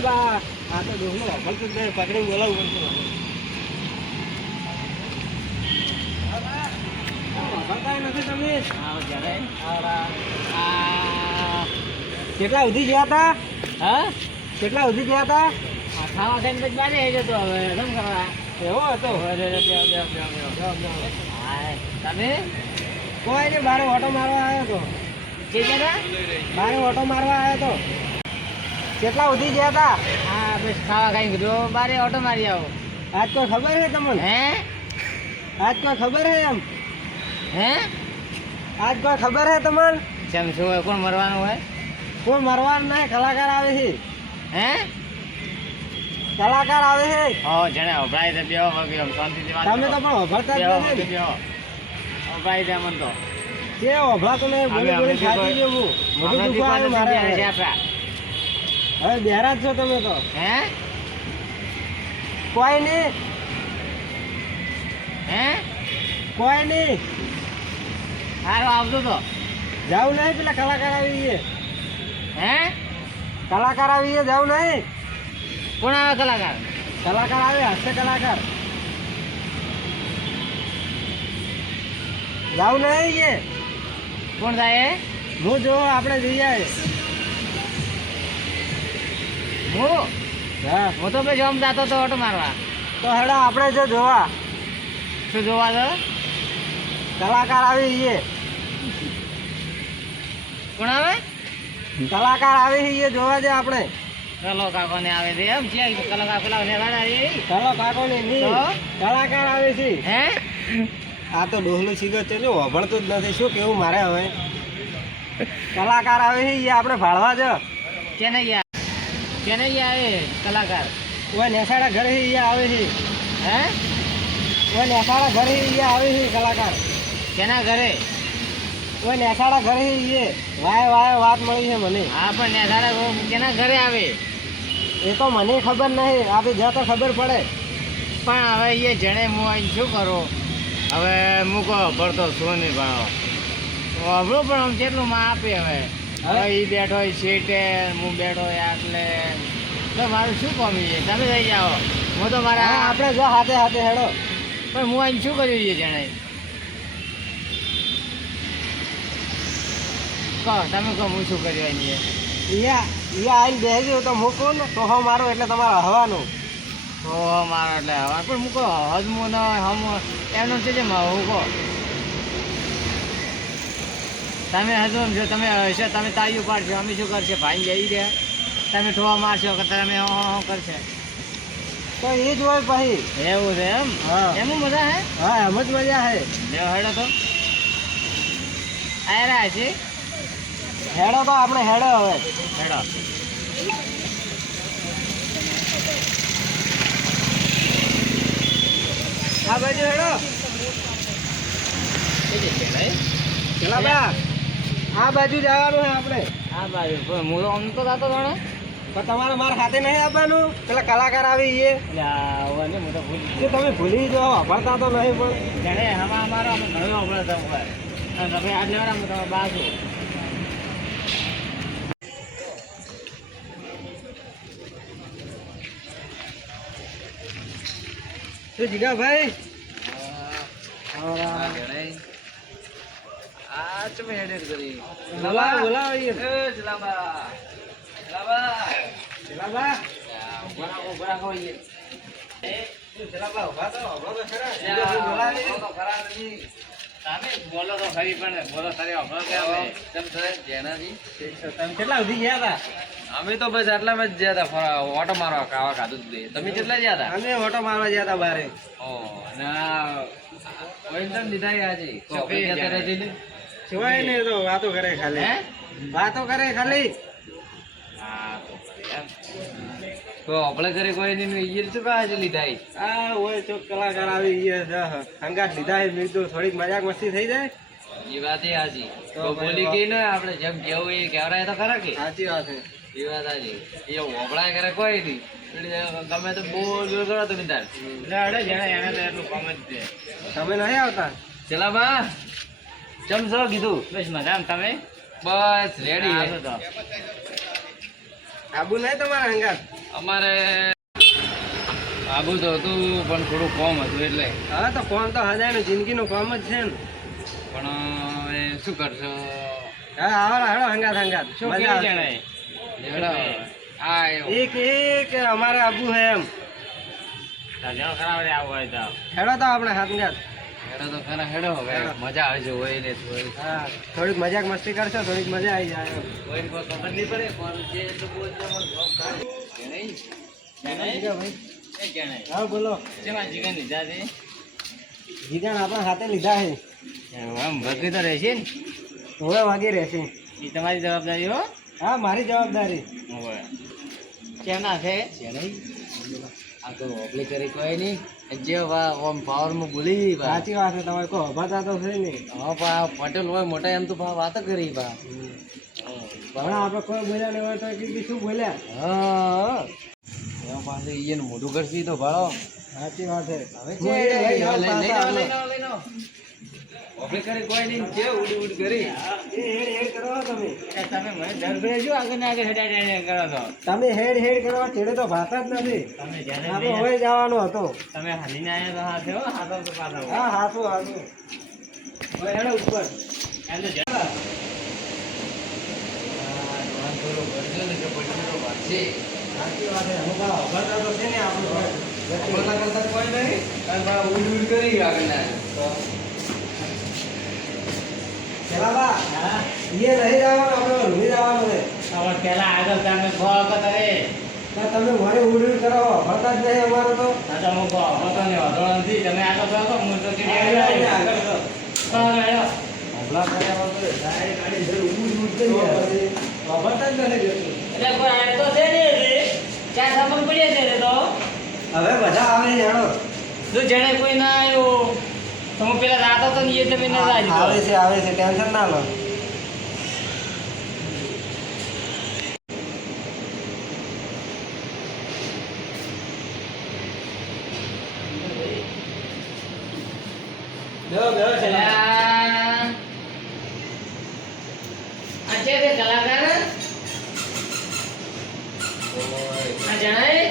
બા આ તો પડશે કેટલા સુધી ગયા હતા હા કેટલા સુધી ગયા હતા ખાવા ખાઈને પછી આવી જતો હવે શું કરવા એવો હતો તમે કોઈ નહીં બારે ઓટો મારવા આવ્યો તો. જે જરા બારે ઓટો મારવા આવ્યો તો. કેટલા ઉધી ગયા હતા? હા બસ ખાવા ખાઈને ગયો બારે ઓટો મારી આવો. આજ કોઈ ખબર છે તમને? હે? આજ કોઈ ખબર છે એમ? હે? આજ કોઈ ખબર છે તમને? કેમ શું હોય કોણ મરવાનું હોય? કોણ મરવાનું નહીં કલાકાર આવે છે. હે? કલાકાર આવે છે. હો જણે અભરાય તો બેહો ભગ્યો શાંતિથી વાત તમે તો પણ ઓભરતા જ નથી બેહો. અભરાય છે તો. કે અભળાતો નહીં બોલી બોલી ગયો હું મોઢું હમણાંથી મારે છે. આપણા. હવે બેરા છો તમે તો. હે? કોઈ નહીં. હે? કોઈ નહીં. હારો આવતો તો. જાવું નહીં પેલા કલાકાર આવી છે હે? કલાકાર આવી છે જાવું નહીં. કોણ આવે કલાકાર? કલાકાર આવે હશે કલાકાર. જાવું નહીં કોણ એ? હું જો આપણે જઈએ હું હા હું તો પછી આમ જાતો તો ઓટો મારવા. તો હેડો આપણે જો જોવા. શું જોવા તો? કલાકાર આવી છે કોણ આવે? કલાકાર આવી છે જોવા જાય આપણે. ચલો કાકો ને આવે છે એમ છે કલાકાર કાકો ને કાકો ને નહીં? કલાકાર આવે છે. હે? આ તો ડોહલું સિગર છે જો વભળતું જ નથી. શું કેવું મારે હવે? કલાકાર આવે છે એ આપણે ભાળવા જો. કેને ગયા? કેને આવે કલાકાર. ઓય નેસાડા ઘરે છે આવે છે હે? ઓય નેસાડા ઘરે એ આવે છે કલાકાર. કેના ઘરે? ઓય નેસાડા ઘરે છે એ વાય વાય વાત મળી છે મને. હા પણ નેસાડા કેના ઘરે આવે? એ તો મને ખબર નહીં. આપી જ્યાં તો ખબર પડે. પણ હવે એ જણે હું અહીં શું કરું? હવે મૂકો ભરતો શું નહીં ભણો અભળો પણ આમ કેટલું માં આપે હવે? હવે એ બેઠો હોય સીટે હું બેઠો હોય એટલે તો મારું શું કોમી છે? તમે થઈ જાઓ. હું તો હા, મારા આપણે જો હાથે હાથે હેડો. પણ હું અહીં શું કર્યું છે જણે કહો તમે કહો હું શું કર્યું અહીં ઈયા ઈયા આવીને બેસી તો મૂકો ને. તો હો મારો એટલે તમારે હવાનું. તો મારો એટલે હવા પણ મૂકો હજમું ન હમ એમનો છે જે હું કહો. તમે હજુ જો તમે હશે તમે તાળીઓ પાડશો અમે શું કરશે? ભાઈ જઈ રહ્યા તમે ઠોવા મારશો કે તમે કરશે? તો એ જ હોય પછી એવું છે એમ? હા. એમ મજા હે? હા એમ જ મજા હે. જો હેડો તો. આયરા છે? હેડો તો આપણે હેડો હવે. હેડો. આ બાજુ હેડો. ભાઈ? બા. આ બાજુ જવાનું છે આપણે. આ બાજુ. હું તો આમ તો થતો જાણે. પણ તમારે મારા હાથે નહીં આપવાનું પેલા કલાકાર આવી એ. હું તો ભૂલી તમે ભૂલી જાઓ વાપરતા તો નહીં પણ. જાણે હવા અમારો અમે ઘણો વાપરતા હોય. તમે આજ લેવાના હું. તમે બાજુ જીગા ભાઈ તમે બોલો તો ખરી પણ બોલો તારી અભળ કે અમે. તમે કેટલા સુધી ગયા હતા અમે તો બસ આટલામાં જ ગયા હતા ઓટો મારવા ખાવા ખાધું જ તમે કેટલા ગયા હતા અમે ઓટો મારવા ગયા હતા બારે. ઓ ના. ઓઇન્ટમ લીધા ગયા સિવાય ને તો વાતો કરે ખાલી. હે? વાતો કરે ખાલી. તો એમ. તો આપણે ઘરે કોઈ નહીં શું કહે લીધા? આ હોય ચોક કલાકાર આવી છે. લીધા મેં થોડીક મજાક મસ્તી થઈ જાય. એ વાત એ હાચી તો તો બોલી ગઈ ને આપણે જેમ કેવું એ કહેવરાય તો ખરા કે? સાચી વાત છે. એ વાત એ હોબળાય કરે કોઈ નહીં. ગમે તો બહુ બોલ કરો તમે તાર એટલે અડે જણા એને તો એટલું કામ જ છે તમે નહીં આવતા? ચલા બા છો કીધું? બસ મજામાં. તમે? બસ રેડી આબુ નહીં તમારા હંગાર અમારે આબુ તો હતું પણ થોડું કોમ હતું એટલે. હા તો ફોન તો હજારનું જિંદગીનું કામ જ છે ને. પણ એ શું કરશો? હા આવો હેડો હંગાત હંગાત. શું મજા જણાય. હા એક એક અમારે આબુ હે એમ. ખરાબ રે આવું હોય તો. હેડો તો આપણે હાથ હેડો તો ખરા હેડો હવે. મજા આવે છે હોય ને થોડી હા થોડીક મજાક મસ્તી કરશો થોડીક મજા આવી જાય. કોઈ ખબર નહીં પડે પણ જે એટલું મને. હા બોલો. જેમાં જીગર લીધા છે? જીગાણ આપણા હાથે લીધા છે. આમ ભરતી તો રહેશે ને? હવે વાગી રહેશે. એ તમારી જવાબદારી હો? હા મારી જવાબદારી. કેના છે? આ તો ઓબલી કરી કોઈ નહીં. જે ઓમ પાવરમાં ભૂલી. સાચી વાત છે તમારે કોઈ અભાતા તો છે નહીં. હા પા પટેલ હોય મોટા એમ તો ભા વાત કરી બા. પણ આપણે કોઈ બોલ્યા નહીં હોય તો કીધું શું બોલ્યા? હા એમાં પાછું ઈયન મોઢું કરશી તો ભાળો. સાચી વાત છે. હવે લઈ લઈ- લઈ લઈ કરી કોઈ નહીં જે ઉડી ઉડ કરી. એ હેડ હેડ કરો તમે. તમે મને જો આગળ ને આગળ હેડા હેડા કરો છો. તમે હેડ હેડ કરવા તેડે તો ભાતા જ નથી. તમે જ્યારે આપણે જવાનું હતો. તમે હાલીને આવ્યા તો હાથે હો હાથો તો પાછા. હા હાસું હાસું હવે હેડો ઉપર. જરા. ભરજો ને કે સાચી વાત છે. હું બા તો છે ને આપણું કરતા કોઈ નહીં બા ઉડ ઉડી કરી આગળના. તો પેલા બા હા નહીં જવાનું આપણે જવાનું છે હવે પેલા આગળ તમે કહો કે તમે તો તમે મારે ઉડી કરો ભરતા જ નહીં અમારે તો આ તો હું કહો. હતો ને નથી તમે આગળ હું તો કે આગળ આગળ કરો. હમણાં કર્યા વગર ગાડી ગાડી જરી ઉડ ઉડ કરી ભરતા જ નહીં એટલે કોઈ આય તો છે ને ચાર સામાન પડ્યા છે તો? હવે બધા આવે જાણો જો જેને કોઈ ના આવ્યો. તો હું પેલા રાતો તો ને એ તમે ના રાજી આવે છે આવે છે ટેન્શન ના લો. બેહો, બેહો, આ છે કલાકાર? આ જણાય?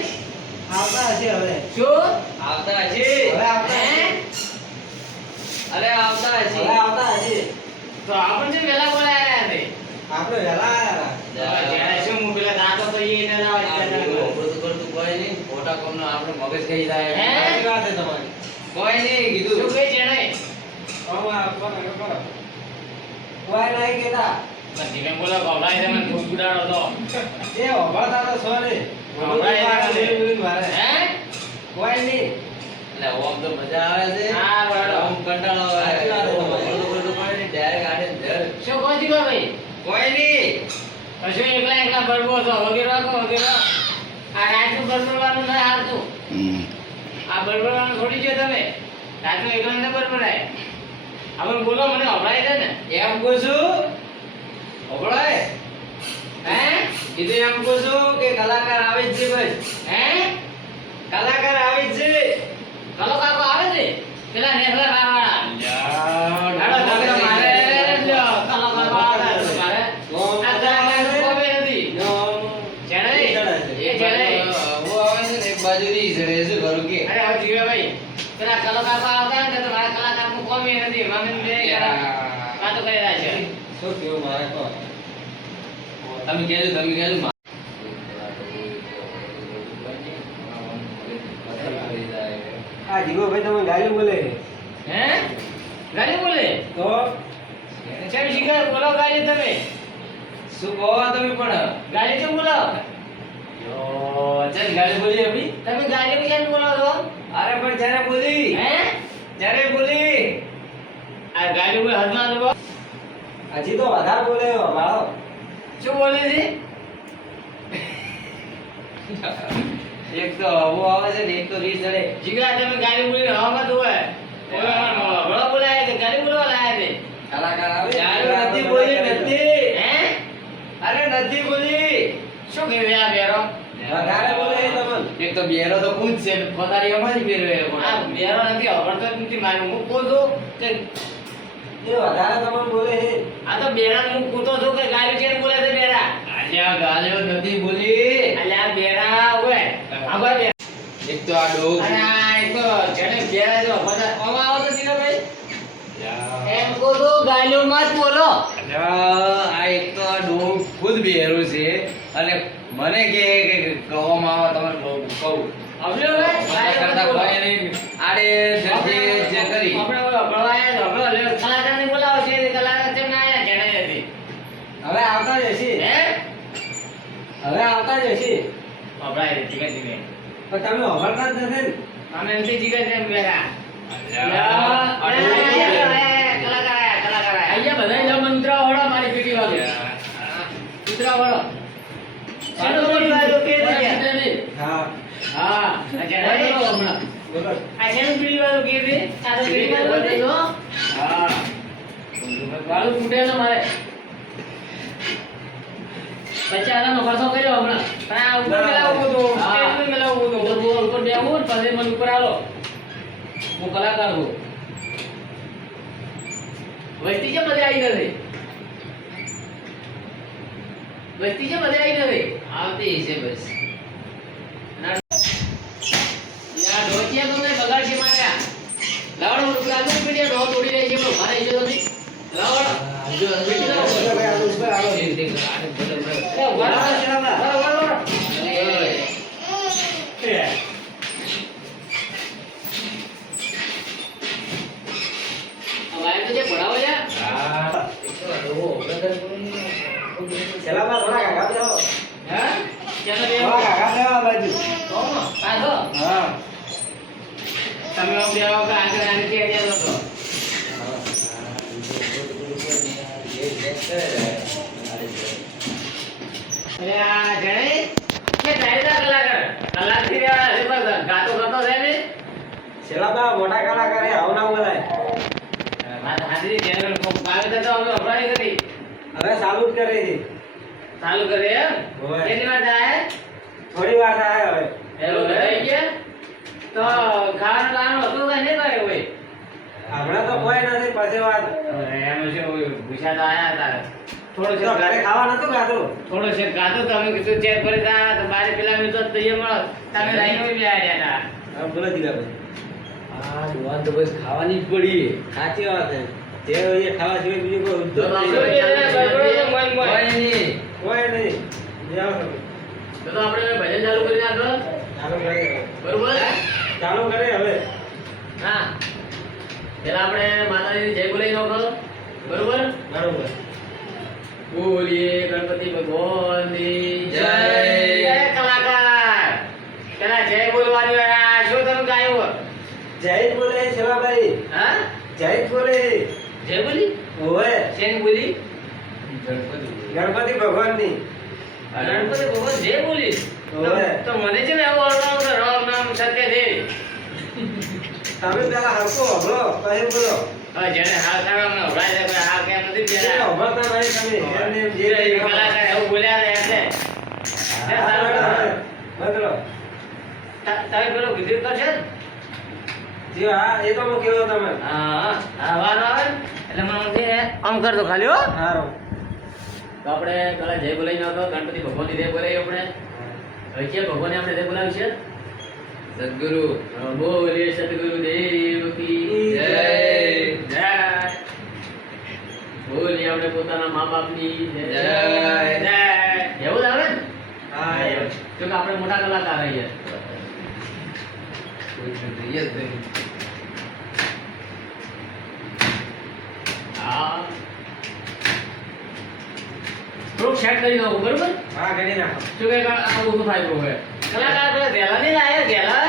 આવતા હશે હવે. શું? આવતા હશે હવે આવતા હે? હશે અરે આવતા હશે હવે આવતા હશે તો આપણ વેલા બોલાયા રે આપણે વેલા આયા. જ્યારે શું હું પેલા તો એ ને ના આ હોય. કરતું કોઈ નહીં. ખોટા કોમનો આપણે મગજ ખાઈ જાય હે? વાત છે તમારી. કોઈ નહીં શું કીધું કે જણાય આમાં કરો, કરો. કોઈ નહીં કેતા ધીમે બોલો ગોળાઈ તમે ગુડાડો તો. એ હોભળતા તો મારે. હે? કોઈ નહીં. એટલે ઓમ તો મજા આવે છે. હા, ઓમ કંટાળો આવે સાચી વાત છે તમારી. બધું બધું કોઈ નહીં ડાયરેક્ટ આડે ને ધડ. શું કહો છો ભાઈ કોઈ નહીં કશું એકલા એકલા બળવો છો વગેરે વગેરે આ રાજુ બળબડવાનું ના હારતું આ બળબડવાનું છોડી દો તમે. રાજુ એકલા ને બળબડાય આપણે બોલો મને અભડાય છે ને? એમ કહું છું હોભળાય હે? કીધું એમ કહું છું કે કલાકાર આવે જ છે બસ. હે? કલાકાર આવે જ છે. કલાકાર આવે છે? પેલા નેહલા રાવાળા કોમી કરી. રહ્યા છે. શું મારે કહો. તમે કહેજો તમે કહેજો આ જીગોભાઈ તમે ગાયલું બોલે હે? ગાલી બોલે? તો? ચમ શિખર બોલો ગાલી તમે? શું કહો તમે પણ? ગાલી તો બોલો ચાલ ગાડી બોલી આપણી. તમે ગાલી કેમ બોલો છો? અરે પણ જ્યારે બોલી હે? જ્યારે બોલી ગાલી બોલે હજી તો વધારે બોલે બાળો શું બોલે છે એક તો હવો આવે છે ને એક તો રીસ ચડે જીગરા તમે ગાડી બોલી હવામાં ધોવે બળો બોલાય છે ગાડી બોલવા લાયા છે કલાકાર આવે ત્યારે નથી બોલી નથી. હે? અરે નથી બોલી. શું કહેવે આ બેરો? વધારે બોલે એક તો બેરો તો પૂછ છે પથારી અમારી બેરો એ આ. બેરો નથી અવડતો જ નથી મારું હું છું કે એ વધારે તમને બોલે છે. આ તો બેરા હું કૂતો છું કે ગાલી કેમ બોલે છે બેરા. અલ્યા ગાલ્યો નથી બોલી. આગળ બે. એક તો આ ડો અરે આ તો જેને બેરા જો બધા આમાં આવો તો જીગાભાઈ. એમ કહું છું, ગાળીઓમાં જ બોલો. અલ્યા, આ એક તો આ ડોહ ખુદ બેરું છે. અને મને કે કે કહેવામાં આવે તમારે બહુ કહું. આવ્યો હવે? કરતા કોઈ નહીં. આડે જે કરી. આપણે ઓલો ભણવાયા તો હમણાં લે- કલાકારને બોલાવો છે તે કલાકાર કેમ ના આયા? જેને હતી. હવે આવતા જ હશી હે? વપરાય છે, જીગા જીગા. પણ તમે ઓળખતા જ નથી ને અમે એમથી જીગા એ, બેરું. અહીંયા વળો મારી પીટી છે? હા. હા હમણાં. આ કે છે? આ હા. તૂટે ને મારે. પછી આનાનો ખર્ચો કર્યો હમણાં પણ આ ઉપર મેલાવવું હતું, સ્ટેજ પર મેલાવવું હતું. ઉપર બોલ ઉપર બેહું પછી મને ઉપર આલો હું કલાકાર છું વસ્તી છે બધે આવી નથી વસ્તી છે બધે આવી નથી આવતી છે બસ ઢોચિયા તમને બગાડશે માર્યા લાવડો ઉપર આગળ પીડ્યા ઢો તોડી રહી છે પણ મારે છે તો લાવડ જો આવજો, આવજો. ભાઈ, આલો, ઉપર આલો. એક એક આડે બોલો, બોલો. એ વાળો વાળો વાળો ઓય. વાય તો જે ભણાવો યાર હા એક તો આ ડોહ વગર છેલ્લામાં થોડા કાકા બેહો. હે ચાલો બે થોડા કાકા બેહો આ બાજુ પાછો હા તમે આમ બેહો કે આગળ આગળ કે અહીંયા નતો. અરે આ જેણે કે જાણીતા કલાકાર. કલાકથી રહ્યા છે પણ ગાતો કરતો છે ને. છેલ્લામાં મોટા કલાકાર એ આવું ના બોલાય વાત હાજરી ચેનલ ભાવે તો કરી હવે ચાલુ જ કરે છે ચાલુ કરે. કેટલી વાર થાય થોડી વાર થાય હવે એવું થઈ ગયા તો ખાવાનું લાવવાનું હતું નહીં ભાઈ હોય હમણાં તો કોઈ નથી પછી વાત. એનું છે ભૂસા તો આયા હતા. થોડો છે ઘરે ખાવા નતું ગાતું? થોડો છે ગાતો તમે કીધું ચેક કરી તા તો બારે પેલા મેં તો તૈયાર મળો. તમે રાઈનો બી આવ્યા હતા. હા બોલો દીધા ભાઈ. આ ડોહાને તો બસ ખાવાની જ પડી. સાચી વાત છે. તે એ ખાવા સિવાય બીજું કોઈ ઉદ્યોગ નહીં. કોઈ નહીં. કોઈ નહીં. તો આપણે ભજન ચાલુ કરી નાખો. ચાલુ કરે બરોબર? ચાલુ કરે હવે. હા. પેલા આપણે માતાજીની જય બોલાવી નાખો બરોબર? બરોબર. બોલીએ ગણપતિ ભગવાનની જય. જય કલાકાર. પેલા જય બોલવાની હોય આ શું તમે ગાયું જય બોલે શિવાભાઈ. હા? જય બોલે. જય બોલી? ઓય શેન બોલી? ગણપતિ. ગણપતિ ભગવાનની. ગણપતિ ભગવાન જય બોલી? તો મને છે ને એવું અલગ રામ નામ સત્ય છે તમે પેલા હરકો હભળો કહે બોલો. હા જેને હાલ થાય અમને હભળાય છે હાલ કેમ નથી એ પહેલા. હભળતા નહીં તમે એમને એમ જે. કલાકાર એવું બોલ્યા ને એટલે. બદલો. ત- તમે પેલું કીધું તો છે જી? હા એ તો હું કેવો તમે હા હા વાર આવે એટલે મને આમ કે આમ કરતો ખાલી હો. સારું તો આપણે પેલા જય બોલાવી નતો ગણપતિ ભગવાનની જય બોલાવી આપણે. કે ભગવાને આપણે જય બોલાવી છે? સદગુરુ બોલે સદગુરુ દેવ કી જય. જય બોલી આપણે પોતાના મા બાપની જય. જય. એવું આવે હા. જો કે આપણે મોટા કલાકાર રહીએ સેટ કરી નાખો બરોબર હા કરી નાખો શું કે આ ઓછું થાય બહુ કલાકાર પેલા વહેલા નહીં લાયા વહેલા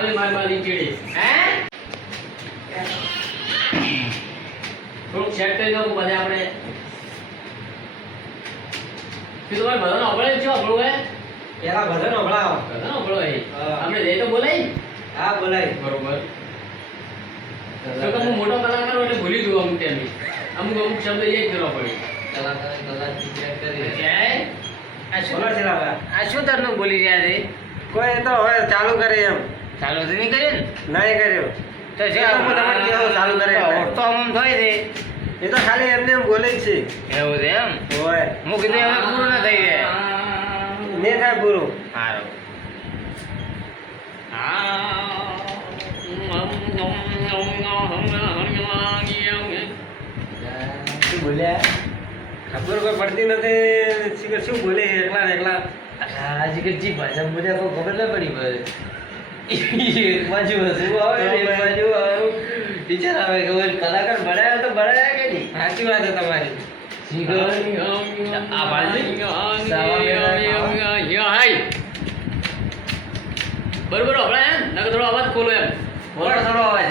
આવે મારી મારી ચીડી. હે? થોડુંક ચેક કરી નાખું પછી આપણે. કીધું ભાઈ બધાનો અભળે છે અભળું હે પેલા ભજન હભળાવો બધાનો અભળો એ. આપણે જઈ તો બોલાય? હા બોલાય. બરોબર. તો હું મોટો કલાકાર એટલે ભૂલી દઉં અમુક ટાઈમે. અમુક અમુક શબ્દ યાદ કરવા પડે. કલાકાર કલાકાર ચેક કરી જય? આ શું બોલો આ શું તરનું બોલી રહ્યા છે? કોઈ તો હવે ચાલુ કરે એમ. ચાલો તો નહીં કર્યું ને? નહીં કર્યું. તો જે હું તમને કેવું ચાલુ કરે. તો આમ થાય છે. એ તો ખાલી એમને એમ બોલે છે. એવું છે એમ? હોય. હું કીધું હવે પૂરું ના થઈ જાય. ને થાય પૂરું. સારું. શું બોલ્યા? ખબર કોઈ પડતી નથી. શું બોલે એકલા એકલા. કે ભાષા બોલ્યા કોઈ ખબર ના પડી ભાઈ. એક બાજુ હસવું આવે એક બાજુ આવું વિચાર આવે કે કલાકાર બનાયા તો બનાયા કે નહીં સાચી વાત છે તમારી આ બાજુ હાય બરોબર હમણાં એમ? નકર થોડો અવાજ ખોલો એમ. થોડો થોડો અવાજ.